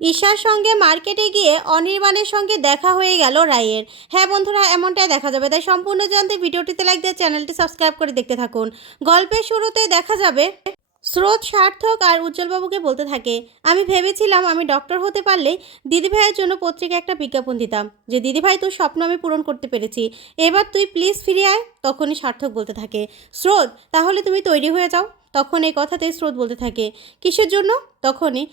ঈশার সঙ্গে মার্কেটে গিয়ে অনির্বাণের সঙ্গে দেখা হয়ে গেল রায়ের। হ্যাঁ বন্ধুরা, এমনটাই দেখা যাবে। তাই সম্পূর্ণ জানতে ভিডিওটিতে লাইক দিয়ে চ্যানেলটি সাবস্ক্রাইব করে দেখতে থাকুন। গল্পের শুরুতে দেখা যাবে স্রোত সার্থক আর উজ্জ্বলবাবুকে বলতে থাকে, আমি ভেবেছিলাম আমি ডক্টর হতে পারলে দিদিভাইয়ের জন্য পত্রিকা একটা বিজ্ঞাপন দিতাম, যে, দিদিভাই, তোর স্বপ্ন আমি পূরণ করতে পেরেছি। এবার তুই প্লিজ ফিরে আয়। তখনই সার্থক বলতে থাকে, স্রোত, তাহলে তুমি তৈরি হয়ে যাও। তখন এই কথাতেই স্রোত বলতে থাকে, কিসের জন্য? তখনই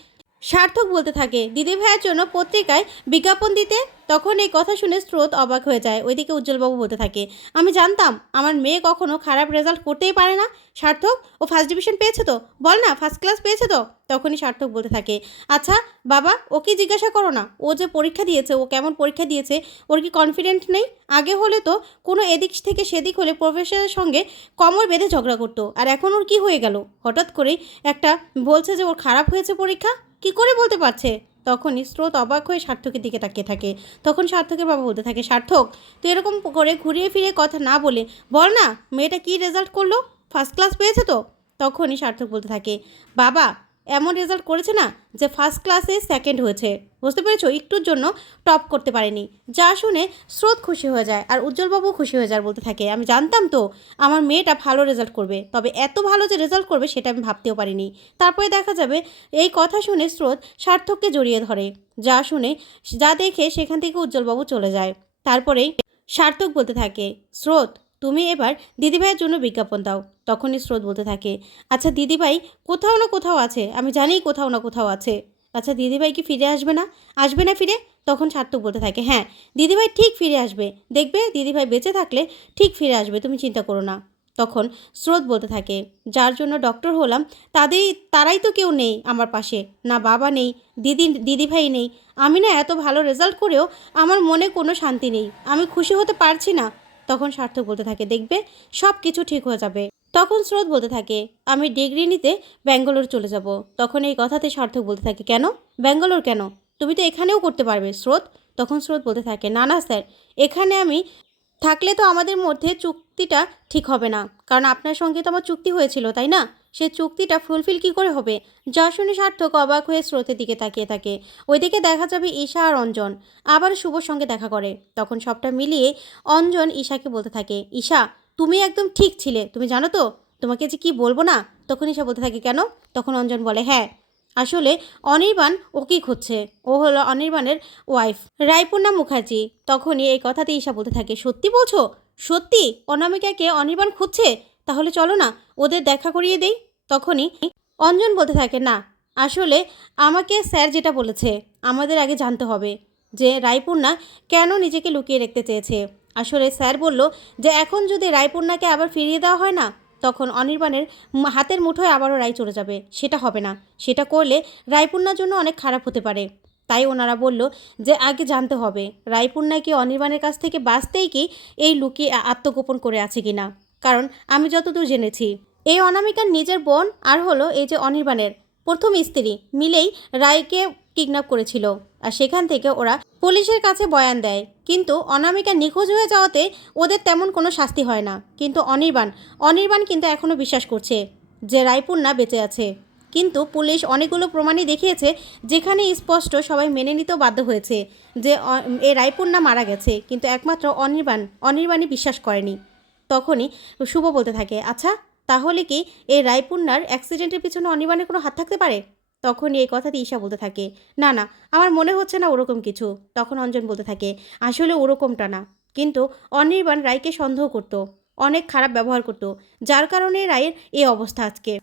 সার্থক বলতে থাকে, দিদি ভাইয়ের জন্য পত্রিকায় বিজ্ঞাপন দিতে তখন এই কথা শুনে স্রোত অবাক হয়ে যায়। ওইদিকে উজ্জ্বলবাবু বলতে থাকে, আমি জানতাম আমার মেয়ে কখনো খারাপ রেজাল্ট করতেই পারে না। সার্থক, ও ফার্স্ট ডিভিশন পেয়েছে তো? বল না ফার্স্ট ক্লাস পেয়েছে তো? তখনই সার্থক বলতে থাকে আচ্ছা বাবা, ওকে জিজ্ঞাসা করো না। ও যে পরীক্ষা দিয়েছে, ও কেমন পরীক্ষা দিয়েছে, ওর কি কনফিডেন্ট নেই? আগে হলে তো কোনো এদিক থেকে সেদিক হলে প্রফেসরের সঙ্গে কমর বেঁধে ঝগড়া করতো। আর এখন ওর কি হয়ে গেল? হঠাৎ করেই একটা বলছে যে ওর খারাপ হয়েছে পরীক্ষা। কি করে বলতে পারছে? তখনই স্রোত অবাক হয়ে সার্থকের দিকে তাকিয়ে থাকে। তখন সার্থকের বাবা বলতে থাকে, সার্থক, তুই এরকম করে ঘুরিয়ে ফিরে কথা না বলে বল না, মেয়েটা কি রেজাল্ট করল? ফার্স্ট ক্লাস পেয়েছে তো? তখনই সার্থক বলতে থাকে, বাবা এমন রেজাল্ট করেছে না যে ফার্স্ট ক্লাসে সেকেন্ড হয়েছে। বুঝতে পেরেছ? একটুর জন্য টপ করতে পারেনি। যা শুনে স্রোত খুশি হয়ে যায় আর উজ্জ্বলবাবু খুশি হয়ে যায় বলতে থাকে। আমি জানতাম তো আমার মেয়েটা ভালো রেজাল্ট করবে। তবে এত ভালো যে রেজাল্ট করবে সেটা আমি ভাবতেও পারিনি। তারপরে দেখা যাবে এই কথা শুনে স্রোত সার্থককে জড়িয়ে ধরে। যা শুনে, যা দেখে সেখান থেকে উজ্জ্বলবাবু চলে যায়। তারপরেই সার্থক বলতে থাকে, স্রোত, তুমি এবার দিদিভাইয়ের জন্য বিজ্ঞাপন দাও। তখনই স্রোত বলতে থাকে আচ্ছা দিদিভাই, কোথাও না কোথাও আছে, আমি জানি কোথাও না কোথাও আছে। আচ্ছা দিদিভাই কি ফিরে আসবে না? আসবে না ফিরে? তখন সার্থক বলতে থাকে হ্যাঁ দিদিভাই ঠিক ফিরে আসবে, দেখবে দিদিভাই বেঁচে থাকলে ঠিক ফিরে আসবে, তুমি চিন্তা করো না। তখন স্রোত বলতে থাকে, যার জন্য ডক্টর হলাম তাদের তারাই তো কেউ নেই আমার পাশে, না বাবা নেই, দিদি, দিদিভাই নেই। আমি না এত ভালো রেজাল্ট করেও আমার মনে কোনো শান্তি নেই, আমি খুশি হতে পারছি না। তখন সার্থক বলতে থাকে, দেখবে সব কিছু ঠিক হয়ে যাবে। তখন স্রোত বলতে থাকে, আমি ডিগ্রি নিতে ব্যাঙ্গালোর চলে যাব। তখন এই কথাতে সার্থক বলতে থাকে, কেন? ব্যাঙ্গালোর কেন? তুমি তো এখানেও করতে পারবে। স্রোত? তখন স্রোত বলতে থাকে, না না, স্যার, এখানে আমি থাকলে তো আমাদের মধ্যে চুক্তিটা ঠিক হবে না। কারণ আপনার সঙ্গে তো আমার চুক্তি হয়েছিল, তাই না? সে চুক্তিটা ফুলফিল কি করে হবে? যা শুনে সার্থক অবাক হয়ে স্রোতের দিকে তাকিয়ে থাকে। ওইদিকে দেখা যাবে ঈশা আর অঞ্জন আবার শুভর সঙ্গে দেখা করে। তখন সবটা মিলিয়ে অঞ্জন ঈশাকে বলতে থাকে, ঈশা তুমি একদম ঠিক ছিলে। তুমি জানো তো, তোমাকে যে কি বলব না? তখন ঈশা বলতে থাকে, কেন? তখন অঞ্জন বলে হ্যাঁ আসলে অনির্বাণ ওকেই খুঁজছে। ও হলো অনির্বাণের ওয়াইফ রায়পূর্ণা মুখার্জি। তখনই এই কথাতে ঈশা বলতে থাকে, সত্যি বলছো? সত্যি? অনামিকাকে অনির্বাণ খুঁজছে? তাহলে চলো না, ওদের দেখা করিয়ে দেই। তখনই অঞ্জন বলতে থাকে, না, আসলে আমাকে স্যার যেটা বলেছে, আমাদের আগে জানতে হবে যে রায়পূর্ণা কেন নিজেকে লুকিয়ে রাখতে চেয়েছে। আসলে স্যার বলল যে এখন যদি রায়পূর্ণাকে আবার ফিরিয়ে দেওয়া হয় না, তখন অনির্বাণের হাতের মুঠোয় আবারও রায় চলে যাবে। সেটা হবে না। সেটা করলে রায়পূর্ণার জন্য অনেক খারাপ হতে পারে। তাই ওনারা বলল যে আগে জানতে হবে রায়পূর্ণা কি অনির্বাণের কাছ থেকে বাঁচতেই কি এই লুকিয়ে আত্মগোপন করে আছে কিনা কারণ আমি যতদূর জেনেছি, এই অনামিকার নিজের বোন আর হলো এই যে অনির্বাণের প্রথম স্ত্রী মিলেই রায়কে কিডন্যাপ করেছিল। আর সেখান থেকে ওরা পুলিশের কাছে বয়ান দেয়। কিন্তু অনামিকা নিখোঁজ হয়ে যাওয়াতে ওদের তেমন কোনো শাস্তি হয় না। কিন্তু অনির্বাণ অনির্বাণ কিন্তু এখনও বিশ্বাস করছে যে রায়পূর্ণা বেঁচে আছে। কিন্তু পুলিশ অনেকগুলো প্রমাণই দেখিয়েছে যেখানে স্পষ্ট সবাই মেনে নিতেও বাধ্য হয়েছে যে এ রায়পূর্ণা মারা গেছে। কিন্তু একমাত্র অনির্বাণ, অনির্বাণই বিশ্বাস করেনি। তখনই শুভ বলতে থাকে আচ্ছা তাহলে কি এই রায়পূর্ণার অ্যাক্সিডেন্টের পিছনে অনির্বাণের কোনো হাত থাকতে পারে? তখনই এই কথাতে ঈশা বলতে থাকে, না না, আমার মনে হচ্ছে না ওরকম কিছু। তখন অঞ্জন বলতে থাকে, আসলে ওরকমটা না। কিন্তু অনির্বাণ রায়কে সন্দেহ করতো, অনেক খারাপ ব্যবহার করতো, যার কারণে রায়ের এই অবস্থা আজকে।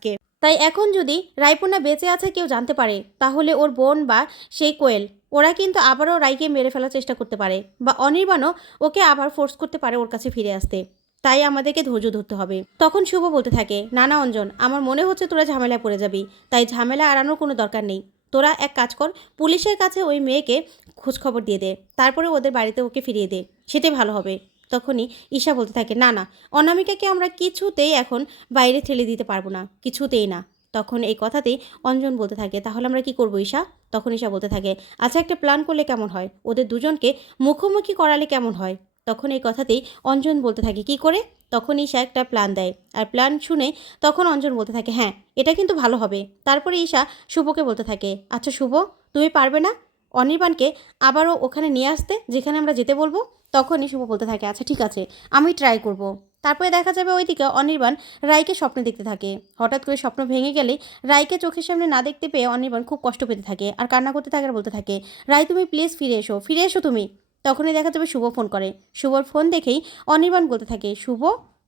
তাই এখন যদি রায়পূর্ণা বেঁচে আছে কেউ জানতে পারে, তাহলে ওর বোন বা সেই কোয়েল, ওরা কিন্তু আবারও রায়কে মেরে ফেলার চেষ্টা করতে পারে বা অনির্বাণও ওকে আবার ফোর্স করতে পারে ওর কাছে ফিরে আসতে। তাই আমাদেরকে ধৈর্য ধরতে হবে। তখন শুভ বলতে থাকে নানা অঞ্জন, আমার মনে হচ্ছে তোরা ঝামেলায় পড়ে যাবি, তাই ঝামেলা এড়ানোর কোনো দরকার নেই। তোরা এক কাজ কর, পুলিশের কাছে ওই মেয়েকে খোঁজখবর দিয়ে দে, তারপরে ওদের বাড়িতে ওকে ফিরিয়ে দে, সেটাই ভালো হবে। তখনই ঈশা বলতে থাকে, না না, অনামিকাকে আমরা কিছুতেই এখন বাইরে ঠেলে দিতে পারব না, কিছুতেই না। তখন এই কথাতেই অঞ্জন বলতে থাকে, তাহলে আমরা কি করব ঈশা? তখন ঈশা বলতে থাকে আচ্ছা একটা প্ল্যান করলে কেমন হয়? ওদের দুজনকে মুখোমুখি করালে কেমন হয়? তখন এই কথাতেই অঞ্জন বলতে থাকে, কি করে? তখন ঈশা একটা প্ল্যান দেয়। আর প্ল্যান শুনে তখন অঞ্জন বলতে থাকে হ্যাঁ এটা কিন্তু ভালো হবে। তারপরে ঈশা শুভকে বলতে থাকে আচ্ছা শুভ, তুমি পারবে না? অনির্বাণকে আবারও ওখানে নিয়ে আসতে, যেখানে আমরা যেতে বলব? তখনই শুভ বলতে থাকে আচ্ছা ঠিক আছে, আমি ট্রাই করব। তারপরে দেখা যাবে ওইদিকে অনির্বাণ রায়কে স্বপ্ন দেখতে থাকে। হঠাৎ করে স্বপ্ন ভেঙে গেলে রায়কে চোখের সামনে না দেখতে পেয়ে অনির্বাণ খুব কষ্ট পেতে থাকে। আর কান্না করতে থাকে আর বলতে থাকে রায় তুমি প্লিজ ফিরে এসো ফিরে এসো তুমি। তখনই দেখা যাবে শুভ ফোন করে। শুভর ফোন দেখেই অনির্বাণ বলতে থাকে, শুভ,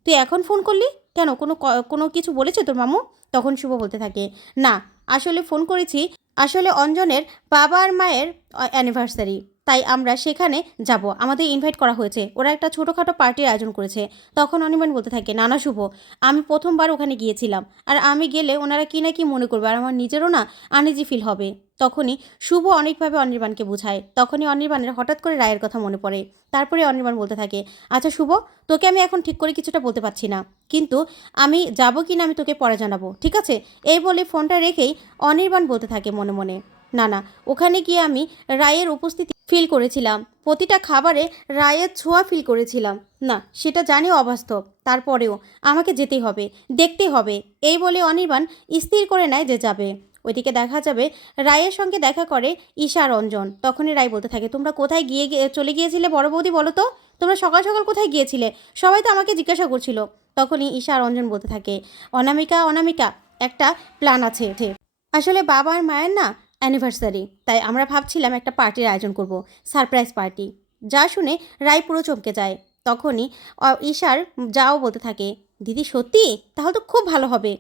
তুই এখন ফোন করলি? কেন? কোনো কোনো কিছু বলেছে তোর মামু? তখন শুভ বলতে থাকে, না, আসলে ফোন করেছি। আসলে অঞ্জনের বাবা আর মায়ের অ্যানিভার্সারি তাই আমরা সেখানে যাব। আমাদের ইনভাইট করা হয়েছে। ওরা একটা ছোটোখাটো পার্টির আয়োজন করেছে। তখন অনির্বাণ বলতে থাকে, নানা শুভ, আমি প্রথমবার ওখানে গিয়েছিলাম। আর আমি গেলে ওনারা কি না কি মনে করবে? আর আমার নিজেরও না আনইজি ফিল হবে। তখনই শুভ অনেকভাবে অনির্বাণকে বোঝায়। তখনই অনির্বাণের হঠাৎ করে রায়ের কথা মনে পড়ে। তারপরে অনির্বাণ বলতে থাকে আচ্ছা শুভ, তোকে আমি এখন ঠিক করে কিছুটা বলতে পারছি না। কিন্তু আমি যাব কি না আমি তোকে পরে জানাব, ঠিক আছে? এই বলে ফোনটা রেখেই অনির্বাণ বলতে থাকে মনে মনে না না ওখানে গিয়ে আমি রায়ের উপস্থিতি ফিল করেছিলাম। প্রতিটা খাবারে রায়ের ছোঁয়া ফিল করেছিলাম। না, সেটা জানি অবাস্তব। তারপরেও আমাকে যেতে হবে, দেখতে হবে। এই বলে অনির্বাণ স্থির করে নেয় যে যাবে। ওইদিকে দেখা যাবে রায়ের সঙ্গে দেখা করে ঈশা রঞ্জন। তখনই রায় বলতে থাকে, তোমরা কোথায় গিয়ে চলে গিয়েছিলে বড় বৌদি বলো তো? তোমরা সকাল সকাল কোথায় গিয়েছিলে? সবাই তো আমাকে জিজ্ঞাসা করছিল। তখনই ঈশা রঞ্জন বলতে থাকে, অনামিকা অনামিকা, একটা প্ল্যান আছে আসলে বাবা আর মায়ের না অ্যানিভার্সারি তাই আমরা ভাবছিলাম একটা পার্টির আয়োজন করব সারপ্রাইজ পার্টি যা শুনে রায় পুরো চমকে যায়। তখনই ঈশার যাও বলতে থাকে, দিদি, সত্যি? তাহলে তো খুব ভালো হবে।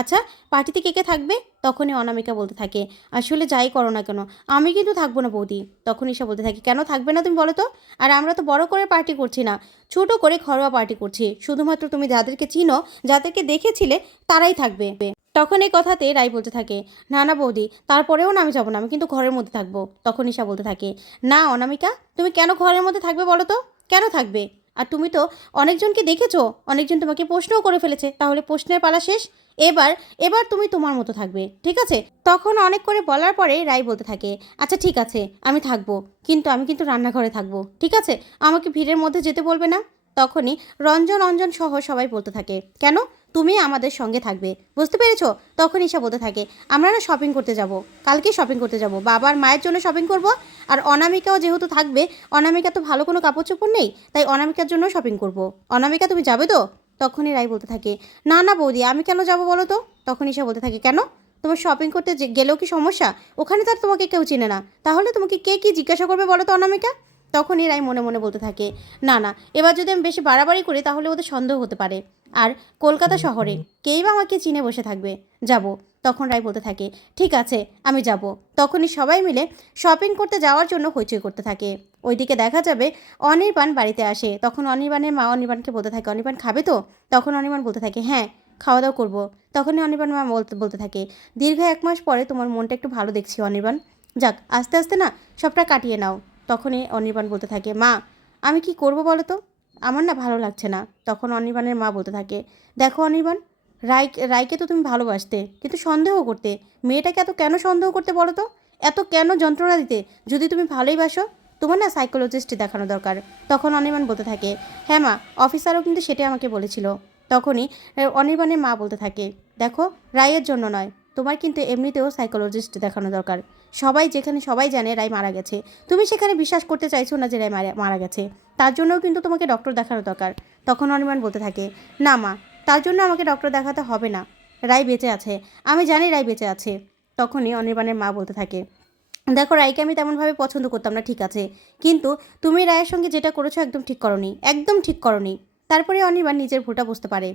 আচ্ছা পার্টিতে কে কে থাকবে? তখনই অনামিকা বলতে থাকে, আসলে যাই করো না কেন, আমি কিন্তু থাকব না বৌদি। তখন ঈশা বলতে থাকে, কেন থাকবে না তুমি বলো তো? আর আমরা তো বড় করে পার্টি করছি না, ছোট করে ঘরোয়া পার্টি করছি। শুধুমাত্র তুমি যাদেরকে চিনো, যাদেরকে দেখেছিলে, তারাই থাকবে। তখন এই কথাতে রাই বলতে থাকে, না না বৌদি, তারপরেও না আমি যাব না, আমি কিন্তু ঘরের মধ্যে থাকব। তখন ঈশা বলতে থাকে, না, অনামিকা, তুমি কেন ঘরের মধ্যে থাকবে বলো তো? কেন থাকবে? আর তুমি তো অনেকজনকে দেখেছ, অনেকজন তোমাকে প্রশ্নও করে ফেলেছে, তাহলে প্রশ্নের পালা শেষ। এবার এবার তুমি তোমার মতো থাকবে, ঠিক আছে? তখন অনেক করে বলার পরে রাই বলতে থাকে আচ্ছা ঠিক আছে, আমি থাকব, কিন্তু আমি কিন্তু রান্নাঘরে থাকব, ঠিক আছে? আমাকে ভিড়ের মধ্যে যেতে বলবে না? তখনই রঞ্জন অঞ্জন সহ সবাই বলতে থাকে, কেন? তুমি আমাদের সঙ্গে থাকবে। বুঝতে পেরেছ? তখন ঈশা বলতে থাকে, আমরা না শপিং করতে যাব। কালকে শপিং করতে যাব। বাবার মায়ের জন্য শপিং করব। আর অনামিকাও যেহেতু থাকবে, অনামিকা তো ভালো কোনো কাপড় চোপড় নেই, তাই অনামিকার জন্য শপিং করব। অনামিকা, তুমি যাবে তো? তখনই রাই বলতে থাকে, না না বৌদি, আমি কেন যাব বলো তো? তখন ঈশা বলতে থাকে, কেন? তোমার শপিং করতে গেলেও কি সমস্যা? ওখানে তো আর তোমাকে কেউ চিনে না। তাহলে তোমাকে কে কি জিজ্ঞাসা করবে বলো তো অনামিকা? তখনই রাই মনে মনে বলতে থাকে, না না, এবার যদি আমি বেশি বাড়াবাড়ি করি তাহলে ওদের সন্দেহ হতে পারে। আর কলকাতা শহরে কেই বা আমাকে চিনে বসে থাকবে? যাব। তখন রায় বলতে থাকে ঠিক আছে আমি যাব। তখনই সবাই মিলে শপিং করতে যাওয়ার জন্য হইচই করতে থাকে। ওইদিকে দেখা যাবে অনির্বাণ বাড়িতে আসে। তখন অনির্বাণের মা অনির্বাণকে বলতে থাকে অনির্বাণ খাবে তো? তখন অনির্বাণ বলতে থাকে হ্যাঁ খাওয়া দাওয়া করব। তখনই অনির্বাণ মা বলতে বলতে থাকে দীর্ঘ এক মাস পরে তোমার মনটা একটু ভালো দেখছি অনির্বাণ। যাক আস্তে আস্তে না সবটা কাটিয়ে নাও। তখনই অনির্বাণ বলতে থাকে মা আমি কি করব বলো তো? আমার না ভালো লাগছে না। তখন অনির্বাণের মা বলতে থাকে, দেখো অনির্বাণ রায় রায়কে তো তুমি ভালোবাসতে, কিন্তু সন্দেহ করতে, মেয়েটাকে এত কেন সন্দেহ করতে বলো তো? এত কেন যন্ত্রণা দিতে? যদি তুমি ভালোই বাসো, তোমার না সাইকোলজিস্ট দেখানো দরকার। তখন অনির্বাণ বলতে থাকে হ্যাঁ মা, অফিসারও কিন্তু সেটাই আমাকে বলেছিল। তখনই, অনির্বাণের মা বলতে থাকে, দেখো রায়ের জন্য নয় তোমার কিন্তু এমনিতেও সাইকোলজিস্ট দেখানো দরকার। সবাই যেখানে সবাই জানে রায় মারা গেছে। তুমি সেখানে বিশ্বাস করতে চাইছো না যে রায় মারা- গেছে। তার জন্যও কিন্তু তোমাকে ডক্টর দেখানো দরকার। তখন অনির্বাণ বলতে থাকে, না মা, তার জন্য আমাকে ডক্টর দেখাতে হবে না। রায় বেঁচে আছে। আমি জানি রায় বেঁচে আছে। তখনই অনির্বাণের মা বলতে থাকে, দেখো রায়কে আমি তেমনভাবে পছন্দ করতাম না, ঠিক আছে। কিন্তু তুমি রায়ের সঙ্গে যেটা করেছ একদম ঠিক করনি, একদম ঠিক করনি। তারপরে অনির্বাণ নিজের ভুলটা বুঝতে পারে।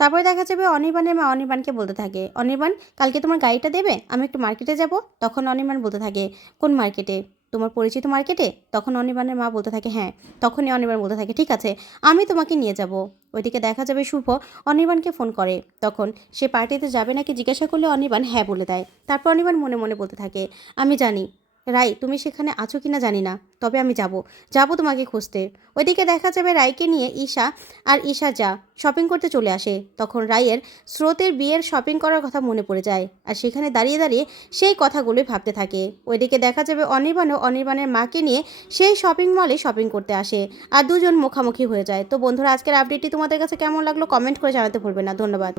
তারপরে দেখা যাবে অনির্বাণের মা অনির্বাণকে বলতে থাকে, অনির্বাণ, কালকে তোমার গাড়িটা দেবে? আমি একটু মার্কেটে যাব? তখন অনির্বাণ বলতে থাকে, কোন মার্কেটে? তোমার পরিচিত মার্কেটে? তখন অনির্বাণের মা বলতে থাকে হ্যাঁ। তখনই অনির্বাণ বলতে থাকে, ঠিক আছে, আমি তোমাকে নিয়ে যাব। ওইদিকে দেখা যাবে শুভ অনির্বাণকে ফোন করে। তখন সে পার্টিতে যাবে নাকি জিজ্ঞাসা করলে অনির্বাণ হ্যাঁ বলে দেয়। তারপর অনির্বাণ মনে মনে বলতে থাকে, আমি জানি রাই, তুমি সেখানে আছো কি না জানি না, তবে আমি যাব। যাব তোমাকে খুঁজতে। ওইদিকে দেখা যাবে রায়কে নিয়ে ঈশা আর ঈশা যা শপিং করতে চলে আসে। তখন রায়ের স্রোতের বিয়ের শপিং করার কথা মনে পড়ে যায় আর সেখানে দাঁড়িয়ে দাঁড়িয়ে সেই কথাগুলোই ভাবতে থাকে। ওইদিকে দেখা যাবে অনির্বাণও অনির্বাণের মাকে নিয়ে সেই শপিং মলে শপিং করতে আসে আর দুজন মুখামুখি হয়ে যায়। তো বন্ধুরা, আজকের আপডেটটি তোমাদের কাছে কেমন লাগল? কমেন্ট করে জানাতে ভুলবে না। ধন্যবাদ।